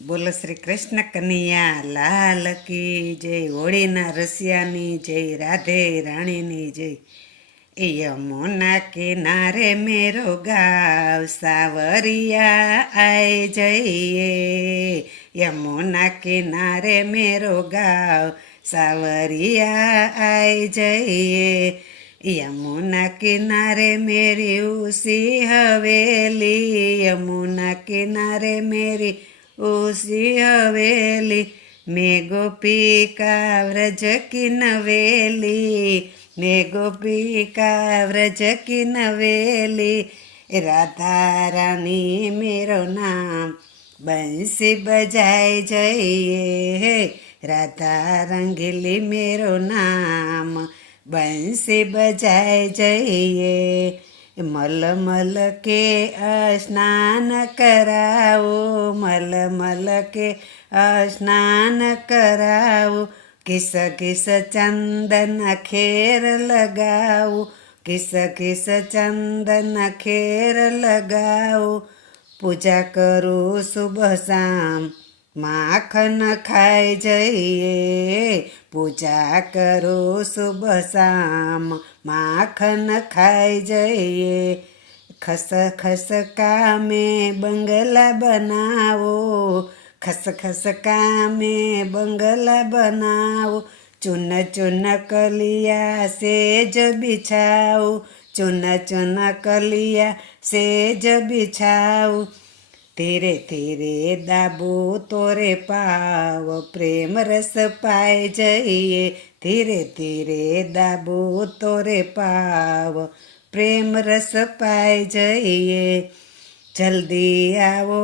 બોલો શ્રી કૃષ્ણ કનૈયા લાલ કી જય, હોળીના રસિયાની જય, રાધે રાણીની જય। એ યમુના કિનારે મેરો ગાવ, સાવરિયા આય જઈએ। યમુના કિનારે મેરો ગાવ, સાવરિયા આય જઈએ। યમુના કિનારે મેરી ઉસી હવેલી, યમુના કિનારે मेरी उसी हवेली में गोपी का व्रज की नवेली, में गोपी का व्रज की नवेली। राधा रानी मेरो नाम, बंसी बजाए जइए। राधा रंगीली मेरो नाम, बंसी बजाए जइए। मल मल के स्नान कराओ, मल मल के स्नान कराओ। किस किस चंदन खेर लगाओ, किस किस चंदन खेर लगाओ। पूजा करो सुबह शाम, माखन खाए जइए। पूजा करो सुबह शाम, माखन खाए जइए। खस खस का में बंगला बनाओ, खस खस का में बंगला बनाओ। चुन चुन कलिया सेज बिछाओ, चुन चुन कलिया सेज बिछाओ। धीरे धीरे दाबो तोरे पाव, प्रेम रस पाए जइए। धीरे धीरे दाबो तोरे पाव, प्रेम रस पाए जइए। जल्दी आओ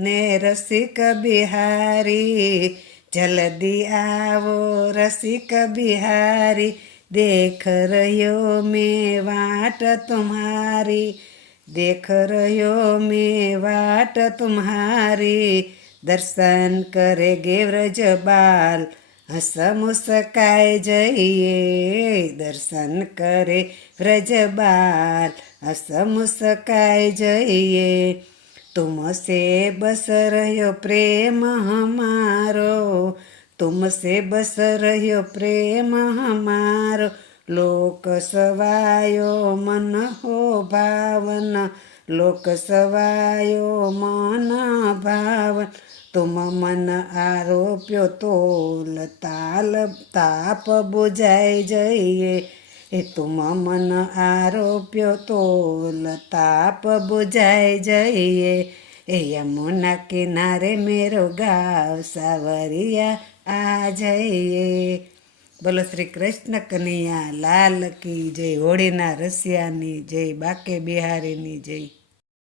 ने रसिक बिहारी, जल्दी आओ रसिक बिहारी। देख रहियो मैं वाट तुम्हारी, देख रहियो मैं वाट तुम्हारी। दर्शन करेगे व्रज बाल, हंस मुस्काए जइए। दर्शन करे व्रज बाल, हंस मुस्काए जइए। तुमसे बस रह्यो प्रेम हमारो, तुमसे बस रह्यो प्रेम हमारो। लोक सवायो मन हो भावन, लोक सवायो मन भावन। तुम मन आरोप्यो तोल ताल ताप बुझाए जइए। तुम मन आरोप्यो तोल ताप बुझाए जइए। यमुना किनारे मेरो गाँव, सावरिया आ जइए। બોલો શ્રી કૃષ્ણ કનૈયા લાલ કી જય, હોળીના રસિયાની જય, બાકે બિહારીની જય।